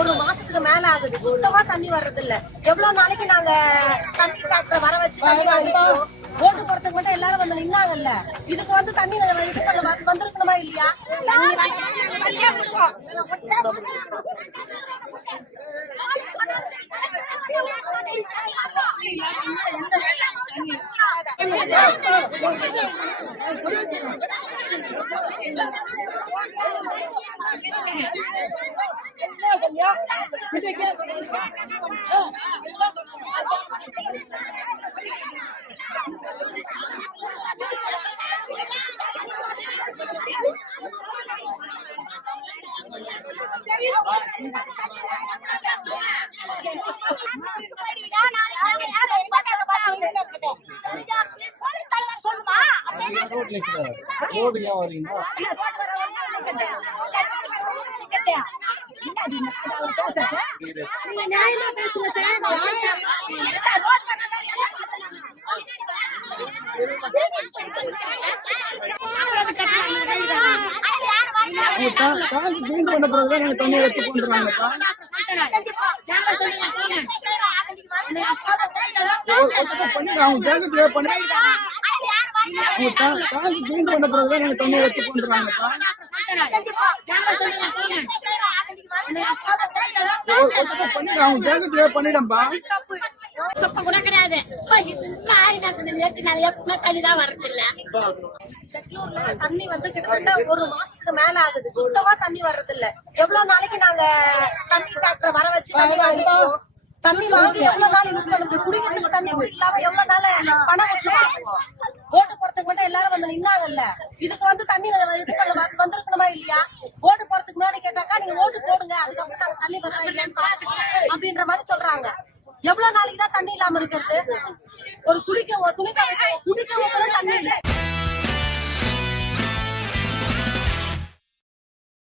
ஒரு மாசத்துக்கு மேல ஆகுது, சுத்தமா தண்ணி வர்றது இல்ல. எவ்வளவு நாளைக்கு நாங்க தண்ணி டாக்டர் வர வச்சு தண்ணி வாங்கிப்போம். ஓட்டு போறதுக்கு மட்டும் எல்லாரும் வந்து நின்னாங்கல்ல, இதுக்கு வந்து தண்ணி இது பண்ண வந்திருக்கணுமா இல்லையா? பண்ணிடம்பா கூட கிடையாது. பெங்களூர்ல தண்ணி வந்து கிட்டத்தட்ட ஒரு மாசத்துக்கு மேல ஆகுது, சுத்தமா தண்ணி வர்றது இல்ல. எவ்வளவு நாளைக்கு நாங்க தண்ணி டாக்டர் வர வச்சு தண்ணி வாங்கிப்போம். தண்ணி வாங்கி எவ்வளவு நாள் யூஸ் பண்ண முடியும்? குடிக்கிறதுக்கு தண்ணி கூட இல்லாம எவ்வளவு நாள் பணம் கொடுத்து வாங்குவோம். ஓட்டு போறதுக்கு மட்டும் எல்லாரும் வந்து நின்னாங்கல்ல, இதுக்கு வந்து தண்ணி இது பண்ண வந்திருக்கணுமா இல்லையா? ஓட்டு போறதுக்கு முன்னாடி கேட்டாக்கா நீங்க ஓட்டு போடுங்க, அதுக்கப்புறம் நாங்க தண்ணி வரா இல்லைன்னு பாப்போம் அப்படின்ற மாதிரி சொல்றாங்க. எவ்வளவு நாளைக்கு தான் தண்ணி இல்லாம இருக்கிறது? ஒரு குடிக்க துணி துவைக்க குடிக்க